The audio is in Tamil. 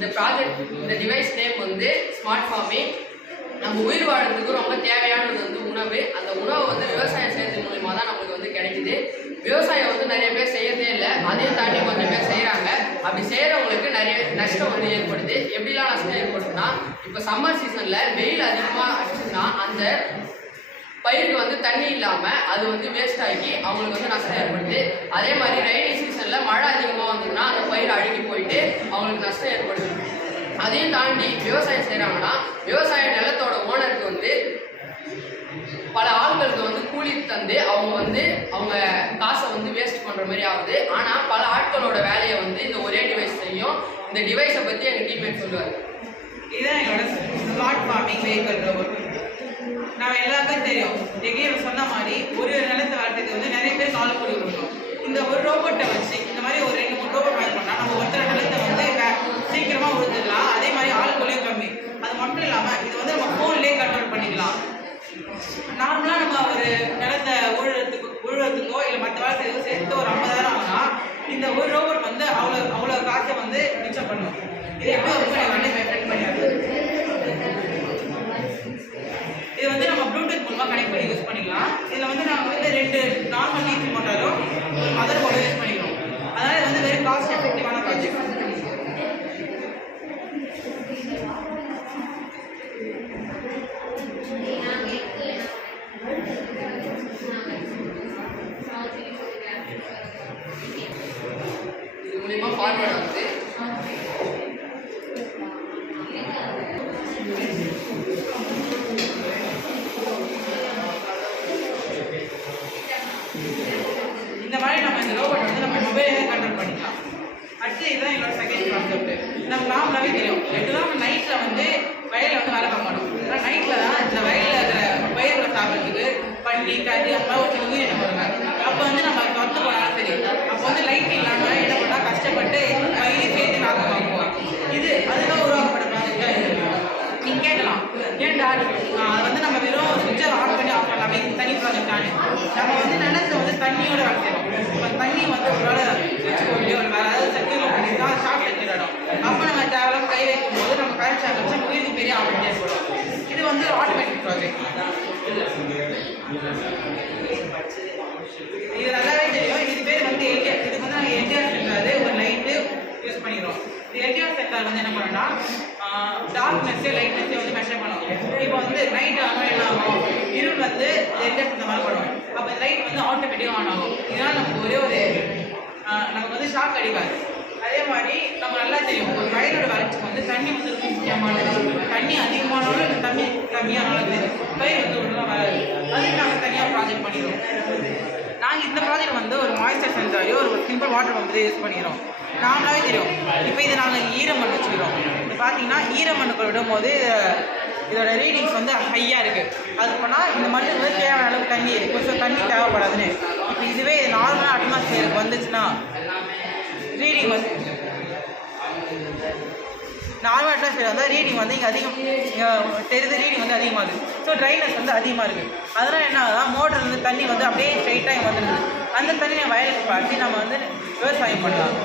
இந்த டிவைஸ் நேம் வந்து ஸ்மார்ட் ஃபார்மிங். நம்ம உயிர் வாழறதுக்கு ரொம்ப தேவையானது வந்து உணவு. அந்த உணவு வந்து விவசாயம் செய்யறது மூலியமாக தான் நம்மளுக்கு வந்து கிடைக்குது. விவசாயம் வந்து நிறைய பேர் செய்யறதே இல்லை, அதையும் தாண்டி கொஞ்சம் பேர் செய்கிறாங்க. அப்படி செய்கிறவங்களுக்கு நிறைய நஷ்டம் வந்து ஏற்படுது. எப்படிலாம் நஷ்டம் ஏற்படுதுன்னா, இப்போ சம்மர் சீசனில் வெயில் அதிகமாக அடிச்சுன்னா அந்த பயிருக்கு வந்து தண்ணி இல்லாமல் அது வந்து வேஸ்ட் ஆகி அவங்களுக்கு வந்து நஷ்டம் ஏற்படுது. அதே மாதிரி ரெய்னி சீசனில் மழை அதிகமாக வந்ததுன்னா அந்த பயிர் அழுகி போயிட்டு அவங்களுக்கு நஷ்டம் ஏற்படுது. அதையும் தாண்டி விவசாயம் செய்கிறாங்கன்னா விவசாய நிலத்தோட ஓனருக்கு வந்து பல ஆட்களுக்கு வந்து கூலி தந்து அவங்க காசை வந்து வேஸ்ட் பண்ணுற மாதிரி ஆகுது. ஆனால் பல ஆட்களோட வேலையை வந்து இந்த ஒரே டிவைஸ் செய்யும். இந்த டிவைஸை பற்றி எங்கள் டீம்மேட் சொல்லுவார். இதுதான் என்னோட ஸ்மார்ட் ஃபார்மிங் வெஹிக்கல் ரோபோட். நம்ம எல்லாருக்கும் தெரியும், எங்கேயும் சொன்ன மாதிரி ஒரு நிலத்தை வளர்த்துக்கு வந்து நிறைய பேர் கால் கூலி கொடுக்கணும். இந்த ஒரு ரோபோட்டை வச்சு இந்த மாதிரி ஒரு 2-3 ரோபோட் வாங்கி பண்ணால் நம்ம ஒருத்தர் நிலத்தை வந்து சீக்கிரமாக உழுதுடலாம். அதே மாதிரி ஆள் கூலியும் கம்மி. அது மட்டும் இல்லாமல் இது வந்து நம்ம ஃபோன்லேயே கண்ட்ரோல் பண்ணிக்கலாம். நார்மலாக நம்ம ஒரு நிலத்தை உழுறதுக்கோ இல்லை மற்ற வேலை எதுவும் சேர்த்து ஒரு 50,000 ஆகுனா இந்த ஒரு ரோபோட் வந்து அவ்வளோ காசை வந்து மிச்சம் பண்ணும். இது எப்படி வந்து மெயின்டைன் பண்ணியாது. இது வந்து நம்ம ப்ளூடூத் மூலமாக கனெக்ட் பண்ணி யூஸ் பண்ணிக்கலாம். இதில் வந்து நாங்கள் வந்து 2 நார்மல் டிசி மோட்டாரும் ஒரு மதர் போர்டும் யூஸ் பண்ணிக்கிறோம். அதனால் இது வந்து வெரி காஸ்ட் எஃபெக்டிவான ப்ராஜெக்ட். இது மூலிமா ஃபார்வர்ட் ஆகுது. இந்த மாதிரி நம்ம இந்த ரோபோட் வந்து நம்ம மொபைலே கண்ட்ரோல் பண்ணிக்கலாம். அடுத்து இதுதான் என்னோட செகண்ட் கான்செப்ட். நம்ம நார்மலாகவே தெரியும், எப்படிதான் நைட்டில் வந்து வயலில் வந்து வேலை பார்க்க மாட்டோம். ஆனால் நைட்டில் தான் இந்த வயலில் இருக்கிற பயிர்களை சாப்பிட்றதுக்கு பள்ளி கறி அந்த மாதிரி ஒரு உயிரினம் வருவாங்க. அப்போ வந்து நம்ம தொட்டு போனாலும் சரி, அப்போ வந்து லைட் இல்லாமல் என்ன பண்ணால் கஷ்டப்பட்டு பயிர் சேர்த்து நாங்கள் வாங்குவோம். அதுதான் உருவாக்கப்பட ப்ராஜெக்டாக இருக்குது. நீங்கள் கேட்கலாம், ஏன்டா அது வந்து நம்ம வெறும் சுவிட்சை ஆன் பண்ணி ஆஃப் பண்ணலாமே, தனி ப்ராஜெக்ட் ஆனு. நம்ம வந்து நிலத்தை வந்து தண்ணியோட வளர்த்துறோம். இப்போ தண்ணி வந்து ஒரு சுவிட்ச் போட்டு ஒரு வேறு ஏதாவது சர்க்கியூட்டில் பண்ணி தான் ஷார்ட் சர்க்கியூட் ஆகிடும். அப்போ நம்ம தேவையில்லாம கை வைக்கும் போது நம்ம கரண்ட் ஷாக் வச்சு உயிருக்கு பெரிய ஆபத்து ஏற்படும். இது வந்து ஆட்டோமேட்டிக் ப்ராஜெக்ட். இது நல்லாவே தெரியும். இது பேர் வந்து எல்டிஆர். இதுக்கு வந்து நாங்கள் எல்டிஆர் சென்சார் ஒரு லைட்டு யூஸ் பண்ணிடுறோம். இந்த எல்டிஆர் சென்சார் வந்து என்ன பண்ணோம்னா டார்க்னஸ்ஸே லைட்னஸ்ஸே வந்து மெஷர் பண்ணுவோம். இப்போ வந்து நைட் ஆனால் என்ன ஆகும், இருள் வந்து எல்டிஆர் இந்த மாதிரி பண்ணுவோம். அப்போ இந்த லைட் வந்து ஆட்டோமேட்டிக்காக ஆன் ஆகும். இதனால் நமக்கு நமக்கு வந்து ஷாக் அடிக்காது. அதே மாதிரி நம்ம நல்லா தெரியும், ஒரு வயலோட வளர்ச்சிக்கு வந்து தண்ணி வந்து ரொம்ப முக்கியமானது. தண்ணி அதிகமானாலும் தண்ணி கம்மியானாலும் பயிர் வந்து ஒன்றும் வராது. அதுக்கு நாங்கள் தனியாக ப்ராஜெக்ட் பண்ணிடுவோம். நாங்கள் இந்த ப்ராஜெக்ட் வந்து ஒரு மாய்ஸ்சர் சென்சாரையோ ஒரு சிம்பிள் வாட்டர் பம்பு யூஸ் பண்ணிக்கிறோம். நாமளாவே தெரியும், இப்போ இதை நாங்கள் ஈரமண் வச்சுக்கிறோம். இப்போ பார்த்தீங்கன்னா ஈரமண்ணுக்கு விடும்போது இதோட ரீடிங்ஸ் வந்து ஹையாக இருக்குது. அது பண்ணால் இந்த மண்ணு வந்து தேவையான அளவுக்கு தண்ணி கொஞ்சம் தண்ணி தேவைப்படாதுன்னு. இப்போ இதுவே நார்மலாக அட்மாஸ்பியருக்கு வந்துச்சுன்னா ரீடிங் வந்து நார்மல் அட்மாஸ்பியர் வந்தால் ரீடிங் வந்து இங்கே அதிகம் தெரியுது. ரீடிங் வந்து அதிகமாகுது. ஸோ ட்ரைனஸ் வந்து அதிகமாக இருக்குது. அதனால் என்ன ஆகுதுன்னா மோட்டர் வந்து தண்ணி வந்து அப்படியே ஸ்ட்ரைட்டாக வந்துடுது. அந்த தண்ணியை வயலுக்கு பாட்டி நம்ம வந்து விவசாயம் பண்ணலாம்.